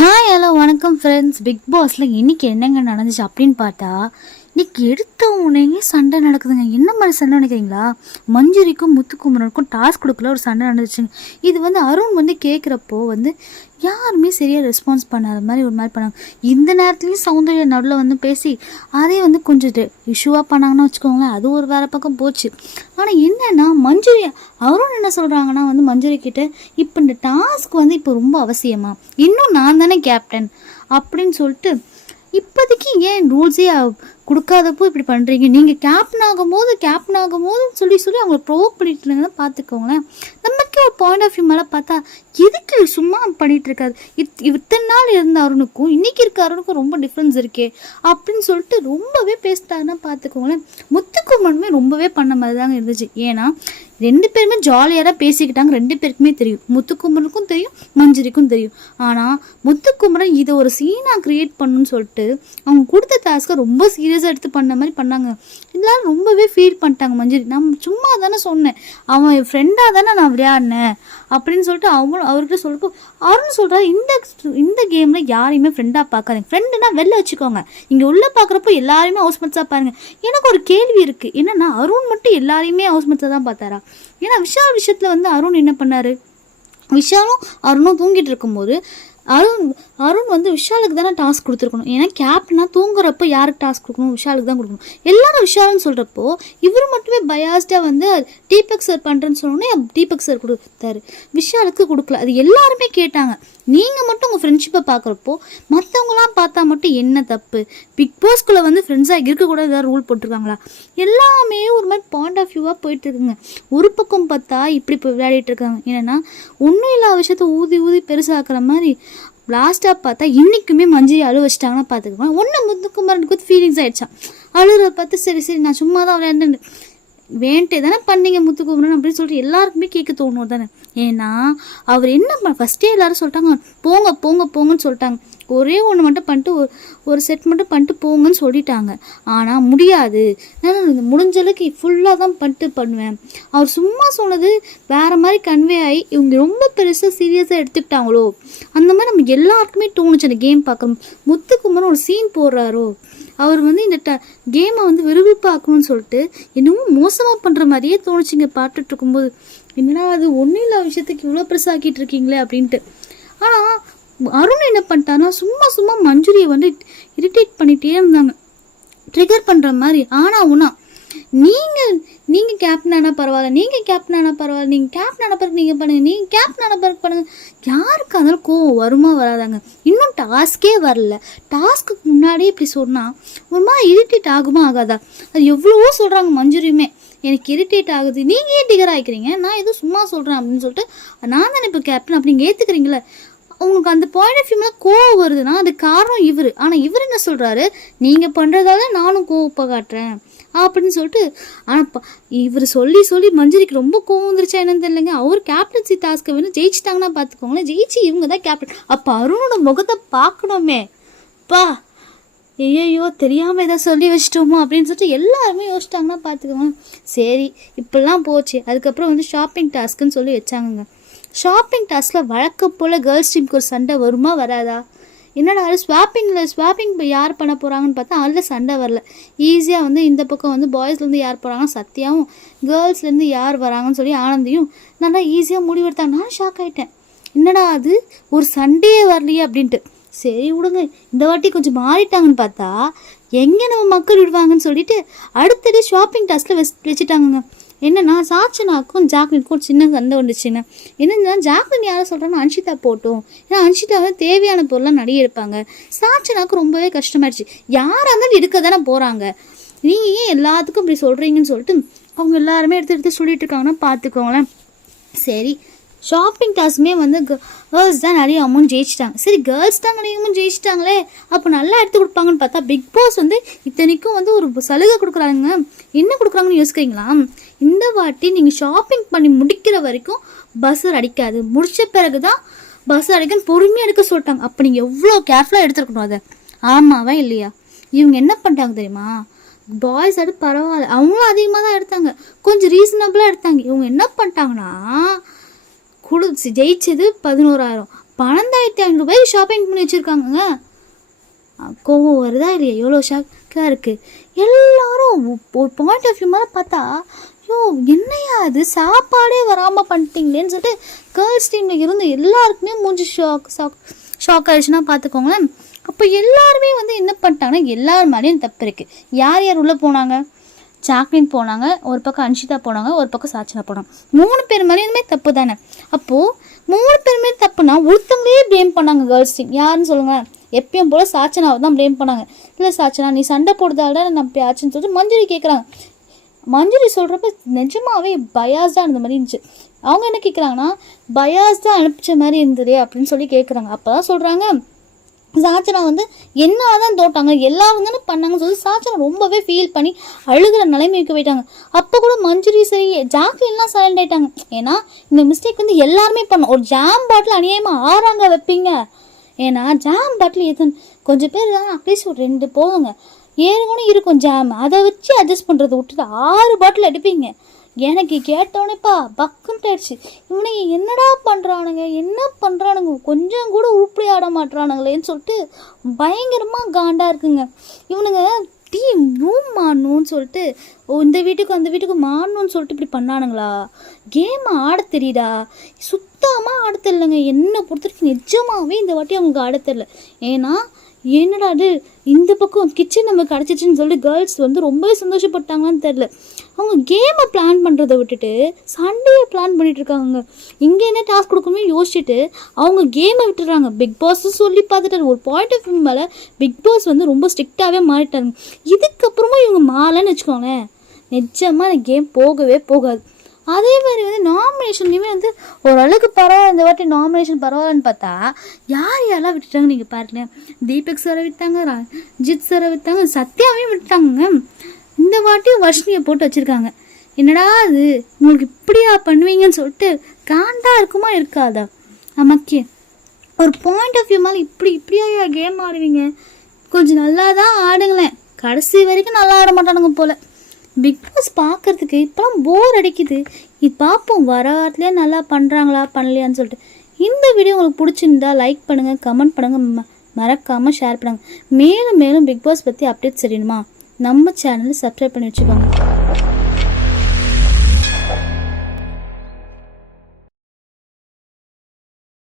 Hi hello வணக்கம் friends. Big பாஸில் இன்றைக்கி என்னங்க நடந்துச்சு அப்படின்னு பார்த்தா, இன்றைக்கி எடுத்த உடனே சண்டை நடக்குதுங்க. என்ன மாதிரி சண்டை நினைக்கிறீங்களா? மஞ்சுரிக்கும் முத்துக்குமரனுக்கும் டாஸ்க் கொடுக்கல ஒரு சண்டை நடந்துச்சுங்க. இது அருண் கேட்குறப்போ யாருமே சரியாக ரெஸ்பான்ஸ் பண்ணாத மாதிரி ஒரு மாதிரி பண்ணாங்க. இந்த நேரத்துலையும் சௌந்தர்யா நடுவில் பேசி அதே கொஞ்சம் இஷ்யூவாக பண்ணாங்கன்னு வச்சுக்கோங்களேன். அது ஒரு வேறு பக்கம் போச்சு. ஆனால் என்னென்னா மஞ்சுரியா அருண் என்ன சொல்கிறாங்கன்னா மஞ்சுரி கிட்ட இப்போ இந்த டாஸ்க் இப்போ ரொம்ப அவசியமா, இன்னும் நான் தானே கேப்டன் அப்படின்னு சொல்லிட்டு இப்போதைக்கு ஏன் ரூல்ஸே கொடுக்காதப்போ இப்படி பண்ணுறீங்க, நீங்கள் கேப்டன் ஆகும்போது சொல்லி அவங்களை ப்ரோவோக் பண்ணிட்டு இருந்தாங்கன்னா பார்த்துக்கோங்களேன். நமக்கே ஒரு பாயிண்ட் ஆஃப் வியூ மேலே பார்த்தா எதுக்கு சும்மா பண்ணிகிட்டு இருக்காது. இத்தனை நாள் இருந்த அருணுக்கும் இன்றைக்கி இருக்க அருணுக்கும் ரொம்ப டிஃப்ரென்ஸ் இருக்கே அப்படின்னு சொல்லிட்டு ரொம்பவே பேசிட்டாருன்னா பார்த்துக்கோங்களேன். முத்துக்குமரனுமே ரொம்பவே பண்ண மாதிரி தாங்க இருந்துச்சு. ஏன்னா ரெண்டு பேருமே ஜாலியாக தான் பேசிக்கிட்டாங்க. ரெண்டு பேருக்குமே தெரியும், முத்துக்குமரனுக்கும் தெரியும், மஞ்சுரிக்கும் தெரியும். ஆனால் முத்துக்குமரன் இதை ஒரு சீனாக க்ரியேட் பண்ணணும்னு சொல்லிட்டு அவங்க கொடுத்த டாஸ்க்கை ரொம்ப சீரியஸாக எடுத்து பண்ண மாதிரி பண்ணாங்க. இதெல்லாம் ரொம்பவே ஃபீல் பண்ணிட்டாங்க மஞ்சுரி. நான் சும்மா தானே சொன்னேன், அவன் என் ஃப்ரெண்டாக தானே நான் விளையாடினேன் அப்படின்னு சொல்லிட்டு அவர்கிட்ட சொல்லிட்டு அருண் சொல்கிறார், இந்த கேமில் யாரையுமே ஃப்ரெண்டாக பார்க்காதீங்க. ஃப்ரெண்டுனா வெளில வச்சுக்கோங்க, இங்கே உள்ளே பார்க்குறப்போ எல்லாரையுமே ஹவுஸ்மேட்ஸாக பாருங்கள். எனக்கு ஒரு கேள்வி இருக்குது, என்னென்னா அருண் மட்டும் எல்லாரையுமே ஹவுஸ்மேட்ஸாக தான் பார்த்தாரா? ஏன்னா விஷால் விஷயத்தில் அருண் என்ன பண்ணார், விஷாலும் அருணும் தூங்கிட்டு இருக்கும்போது அருண் விஷாலுக்கு தானே டாஸ்க் கொடுத்துருக்கணும். ஏன்னா கேப்டனாக தூங்குறப்போ யாருக்கு டாஸ்க் கொடுக்கணும், விஷாலுக்கு தான் கொடுக்கணும். எல்லாரும் விஷாலுன்னு சொல்கிறப்போ இவர் மட்டுமே பயாஸ்டாக தீபக் சார் பண்ணுறேன்னு சொன்னோன்னே தீபக் சார் கொடுத்தாரு, விஷாலுக்கு கொடுக்கல. அது எல்லாருமே கேட்டாங்க. நீங்கள் மட்டும் உங்கள் ஃப்ரெண்ட்ஷிப்பை பார்க்குறப்போ மற்றவங்களாம் பார்த்தா மட்டும் என்ன தப்பு? பிக் பாஸ்குள்ளே ஃப்ரெண்ட்ஸாக இருக்கக்கூடாது ஏதாவது ரூல் போட்டிருக்காங்களா? எல்லாமே ஒரு மாதிரி பாயிண்ட் ஆஃப் வியூவாக போயிட்டுருக்குங்க. ஒரு பக்கம் பார்த்தா இப்படி இப்போ விளையாடிட்டு இருக்காங்க. என்னென்னா ஒன்றும் இல்லாத விஷயத்த ஊதி பெருசாக்குற மாதிரி. லாஸ்ட்டாக பார்த்தா இன்றைக்குமே மஞ்சுரி அழுவ வச்சிட்டாங்கன்னா பார்த்துக்கோங்க. ஒன்று முத்துக்குமரனுக்கு ஃபீலிங்ஸ் ஆகிடுச்சான். அழுகிற பார்த்து சரி நான் சும்மா தான் விளையாண்டு வேண்டே தானே பண்ணீங்க முத்துக்குமரன் அப்படின்னு சொல்லிட்டு எல்லாருக்குமே கேட்க தோணும் தானே. ஏன்னா அவர் என்ன ஃபஸ்ட்டே எல்லாரும் சொல்லிட்டாங்க போங்கன்னு சொல்லிட்டாங்க. ஒரே ஒன்று மட்டும் பண்ணிட்டு ஒரு செட் மட்டும் பண்ணிட்டு போங்கன்னு சொல்லிட்டாங்க. ஆனால் முடியாது, நான் முடிஞ்சளவுக்கு ஃபுல்லாக தான் பண்ணுவேன். அவர் சும்மா சொன்னது வேறு மாதிரி கன்வே ஆகி இவங்க ரொம்ப பெருசாக சீரியஸாக எடுத்துக்கிட்டாங்களோ அந்த மாதிரி நம்ம எல்லாருக்குமே தோணுச்சு. அந்த கேம் பார்க்கணும், முத்துக்குமரன் ஒரு சீன் போடுறாரோ, அவர் இந்த கேமை விறுவிறுப்பாக்கணும்னு சொல்லிட்டு இன்னமும் மோசமாக பண்ணுற மாதிரியே தோணுச்சுங்க பார்த்துட்டு இருக்கும்போது. என்னடா அது ஒன்றும் இல்லாத விஷயத்துக்கு இவ்வளோ பெருசாக்கிட்டு இருக்கீங்களே அப்படின்ட்டு. ஆனால் அருண் என்ன பண்ணிட்டான்னா சும்மா மஞ்சுரியை இரிட்டேட் பண்ணிகிட்டே இருந்தாங்க, ட்ரிகர் பண்ணுற மாதிரி. ஆனால் நீங்கள் கேப்டன் ஆனால் பரவாயில்ல, நீங்கள் கேப்டன் ஆனால் பரவாயில்ல, நீங்கள் கேப்டன் ஆன பிறகு நீங்கள் பண்ணுங்கள், நீங்கள் கேப்டன் ஆன பிறகு பண்ணுங்கள். யாருக்கு அதனால கோவம் வருமா வராதாங்க? இன்னும் டாஸ்க்கே வரல, டாஸ்க்கு முன்னாடியே இப்படி சொன்னால் ஒரு மாதிரி இரிட்டேட் ஆகுமா ஆகாதா? அது எவ்வளவோ சொல்கிறாங்க மஞ்சுரியுமே, எனக்கு இரிட்டேட் ஆகுது, நீங்கள் ஏன் டிகர் ஆகிக்கிறீங்க, நான் எதுவும் சும்மா சொல்கிறேன் அப்படின்னு சொல்லிட்டு நான் தானே இப்போ கேப்டன் அப்படிங்க ஏற்றுக்கிறீங்களே. உங்களுக்கு அந்த பாயிண்ட் ஆஃப் வியூவில் கோவம் வருதுன்னா அது காரணம் இவர். ஆனால் இவர் என்ன சொல்கிறாரு, நீங்கள் பண்ணுறதால நானும் கோவப்ப காட்டுறேன் அப்படின்னு சொல்லிட்டு. ஆனால் இவர் சொல்லி மஞ்சுரிக்கு ரொம்ப கோவம் வந்துருச்சா என்னன்னு தெரியலங்க. அவர் கேப்டன்சி டாஸ்க்கை ஜெயிச்சிட்டாங்கன்னா பார்த்துக்கோங்களேன், ஜெயிச்சு இவங்க தான் கேப்டன். அப்போ அருணோட முகத்தை பார்க்கணுமே பா, ஐயோ தெரியாமல் எதாவது சொல்லி வச்சிட்டோமோ அப்படின்னு சொல்லிட்டு எல்லாருமே யோசிச்சிட்டாங்கன்னா பார்த்துக்கோங்க. சரி இப்படிலாம் போச்சு. அதுக்கப்புறம் ஷாப்பிங் டாஸ்க்குன்னு சொல்லி வச்சாங்கங்க. ஷாப்பிங் டாஸ்கில் வழக்கம் போல் கேர்ள்ஸ் டீமுக்கு ஒரு சண்டை வருமா வராதா? என்னடா ஸ்வாப்பிங் இப்போ யார் பண்ண போகிறாங்கன்னு பார்த்தா அதில் சண்டை வரல. ஈஸியாக இந்த பக்கம் பாய்ஸ்லேருந்து யார் போகிறாங்கன்னா சத்யாவும், கேர்ள்ஸ்லேருந்து யார் வராங்கன்னு சொல்லி ஆனந்தியும் நல்லா ஈஸியாக முடிவெடுத்தாங்க. நான் ஷாக் ஆகிட்டேன், என்னடா அது ஒரு சண்டையே வரலையே அப்படின்ட்டு. சரி விடுங்க, இந்த வாட்டி கொஞ்சம் மாறிட்டாங்கன்னு பார்த்தா எங்கே நம்ம மக்கள் விடுவாங்கன்னு சொல்லிட்டு அடுத்தது ஷாப்பிங் டாஸ்கில் வச்சுட்டாங்கங்க. என்னன்னா சாட்சனாக்கும் ஜாக்லினுக்கும் சின்ன சண்டை வந்துச்சுங்க. என்னன்னா ஜாக்லின் யாரை சொல்கிறாங்கன்னா அன்ஷிதா போட்டோம், ஏன்னா அன்ஷிதா தேவையான பொருளாக நடிகை எடுப்பாங்க. சாட்சனாக்கும் ரொம்பவே கஷ்டமாயிடுச்சு, யாராக இருந்தாலும் எடுக்க தானே போகிறாங்க, நீங்கள் ஏன் எல்லாத்துக்கும் இப்படி சொல்கிறீங்கன்னு சொல்லிட்டு அவங்க எல்லாருமே எடுத்து சொல்லிட்டு இருக்காங்கன்னா பார்த்துக்கோங்களேன். சரி ஷாப்பிங் டாஸ்க்குமே கேர்ள்ஸ் தான் நிறைய அமௌண்ட் ஜெயிச்சிட்டாங்க. சரி கேர்ள்ஸ் தான் நிறைய அமௌண்ட் ஜெயிச்சிட்டாங்களே, அப்போ நல்லா எடுத்து கொடுப்பாங்கன்னு பார்த்தா பிக் பாஸ் இத்தனைக்கும் ஒரு சலுகை கொடுக்குறாங்க. என்ன கொடுக்குறாங்கன்னு யோசிக்கிறீங்களா? இந்த வாட்டி நீங்கள் ஷாப்பிங் பண்ணி முடிக்கிற வரைக்கும் பஸ்ஸர் அடிக்காது, முடித்த பிறகு தான் பஸ்ஸர் அடிக்கன்னு பொறுமையாக எடுக்க சொல்லிட்டாங்க. அப்போ நீங்கள் எவ்வளோ கேர்ஃபுல்லாக எடுத்துருக்கணும் அதை. ஆமாவா இல்லையா? இவங்க என்ன பண்ணிட்டாங்க தெரியுமா, பாய்ஸ் அது பரவாயில்ல, அவங்களும் அதிகமாக தான் எடுத்தாங்க, கொஞ்சம் ரீசனபிளாக எடுத்தாங்க. இவங்க என்ன பண்ணிட்டாங்கன்னா ஜெயிச்சது 11,000, ₹12,500 ஷாப்பிங் பண்ணி வச்சுருக்காங்கங்க. கோவம் வருதா இல்லையா? எவ்வளோ ஷாக்காக இருக்குது. எல்லாரும் ஒரு பாயிண்ட் ஆஃப் வியூ மேலே பார்த்தா, ஐயோ என்னையா அது சாப்பாடே வராமல் பண்ணிட்டீங்களேன்னு சொல்லிட்டு கேர்ள்ஸ் டீமில் இருந்து எல்லாருக்குமே மூஞ்சி ஷாக் ஆகிடுச்சுன்னா பார்த்துக்கோங்களேன். அப்போ எல்லாருமே வந்து என்ன பண்ணிட்டாங்கன்னா, எல்லார் மேலேயும் தப்பு இருக்குது. யார் யார் உள்ளே போனாங்க? ஜாக்லின் போனாங்க, ஒரு பக்கம் அன்ஷிதா போனாங்க, ஒரு பக்கம் சாச்சனா போனாங்க. 3 பேர் மேலேயுமே தப்பு தானே. அப்போது 3 பேருமே தப்புனா ஒருத்தவங்களே ப்ளேம் பண்ணாங்க கேர்ள்ஸ் டீம். யாருன்னு சொல்லுங்கள்? எப்பயும் போல் சாச்சனாவை தான் ப்ளேம் பண்ணாங்க. இல்லை சாச்சனா நீ சண்டை போடுறதால நான் அப்படி ஆச்சுன்னு சொல்லிட்டு மஞ்சுரி கேட்குறாங்க. மஞ்சுரி சொல்கிறப்ப நிஜமாவே பயாஸ்டாக இருந்த மாதிரி இருந்துச்சு. அவங்க என்ன கேட்குறாங்கன்னா, பயாஸ் தான் அனுப்பிச்ச மாதிரி இருந்ததே அப்படின்னு சொல்லி கேட்குறாங்க. அப்போ தான் சொல்கிறாங்க, சாச்சனா வந்து என்ன தான் தோட்டாங்க, எல்லாரும் தானே பண்ணாங்கன்னு சொல்லி சாச்சனா ரொம்பவே ஃபீல் பண்ணி அழுகிற நிலைமைக்கு போயிட்டாங்க. அப்போ கூட மஞ்சுரி சரி ஜாக்லின்லாம் சைலண்ட் ஆகிட்டாங்க. ஏன்னா இந்த மிஸ்டேக் வந்து எல்லாருமே பண்ணோம். ஒரு ஜாம் பாட்டில் அநியாயமாக 6 வைப்பீங்க. ஏன்னா ஜாம் பாட்டில் எதுன்னு கொஞ்சம் பேர் தான் அட்லீஸ்ட் ஒரு 2 போதுங்க, 7 கூட இருக்கும் ஜாம், அதை வச்சு அட்ஜஸ்ட் பண்ணுறதை விட்டுட்டு 6 பாட்டில் எடுப்பீங்க. எனக்கு கேட்டோன்னேப்பா பக்குன்ட்டு ஆயிடுச்சு. இவனுங்க என்னடா பண்ணுறானுங்க, என்ன பண்ணுறானுங்க, கொஞ்சம் கூட உருப்படி ஆட மாட்டுறானுங்களேன்னு சொல்லிட்டு பயங்கரமாக காண்டாக இருக்குங்க. இவனுங்க டீம் ரூம் மாறணும்னு சொல்லிட்டு இந்த வீட்டுக்கு அந்த வீட்டுக்கு மாறணும்னு சொல்லிட்டு இப்படி பண்ணானுங்களா? கேம் ஆட தெரியுதா? சுத்தமாக ஆட தெரியலங்க. என்னை பொறுத்தவரைக்கும் நிஜமாகவே இந்த வாட்டி அவங்களுக்கு ஆட தெரியல. ஏன்னா என்னடா அது இந்த பக்கம் கிச்சன் நமக்கு கிடச்சிச்சின்னு சொல்லிட்டு கேர்ள்ஸ் வந்து ரொம்பவே சந்தோஷப்பட்டாங்கன்னு தெரில. அவங்க கேமை பிளான் பண்ணுறதை விட்டுட்டு சண்டையை பிளான் பண்ணிகிட்ருக்காங்க. இங்கே என்ன டாஸ்க் கொடுக்கணும்னு யோசிச்சுட்டு அவங்க கேமை விட்டுறாங்க. பிக் பாஸும் சொல்லி பார்த்துட்டாரு. ஒரு பாயிண்ட் ஆஃப் வியூ மேலே பிக் பாஸ் வந்து ரொம்ப ஸ்ட்ரிக்டாகவே மாறிட்டாங்க. இதுக்கப்புறமா இவங்க மாறலன்னு வச்சுக்கோங்களேன், நிஜமாக இந்த கேம் போகவே போகாது. அதே மாதிரி வந்து நாமினேஷன்லேயுமே வந்து ஓரளவுக்கு பரவாயில்ல. இந்த வாட்டி நாமினேஷன் பரவாயில்லன்னு பார்த்தா யாரெல்லாம் விட்டுட்டாங்க நீங்கள் பாருங்களேன். தீபக் சாரை விட்டாங்க, ரஞ்சித் சாரை விட்டாங்க, சத்யாவையும் விட்டாங்க. இந்த வாட்டி வர்ஷினியை போட்டு வச்சுருக்காங்க. என்னடா அது உங்களுக்கு இப்படியா பண்ணுவீங்கன்னு சொல்லிட்டு காண்டா இருக்குமா இருக்காதா? நமக்கே ஒரு பாயிண்ட் ஆஃப் வியூ மேலே இப்படியா கேம் ஆடுவீங்க? கொஞ்சம் நல்லா தான் ஆடுங்களேன். கடைசி வரைக்கும் நல்லா ஆட மாட்டானுங்க போல். பிக் பாஸ் பார்க்குறதுக்கு இப்போலாம் போர் அடிக்குது. இது பார்ப்போம் வர வாரத்துலேயே நல்லா பண்ணுறாங்களா பண்ணலையான்னு சொல்லிட்டு. இந்த வீடியோ உங்களுக்கு பிடிச்சிருந்தா லைக் பண்ணுங்கள், கமெண்ட் பண்ணுங்கள், மறக்காமல் ஷேர் பண்ணுங்கள். மேலும் மேலும் பிக் பாஸ் பற்றி அப்டேட்ஸ் தெரியணுமா? நம்ம சேனலை சப்ஸ்கிரைப் பண்ணி வச்சுக்கோங்க.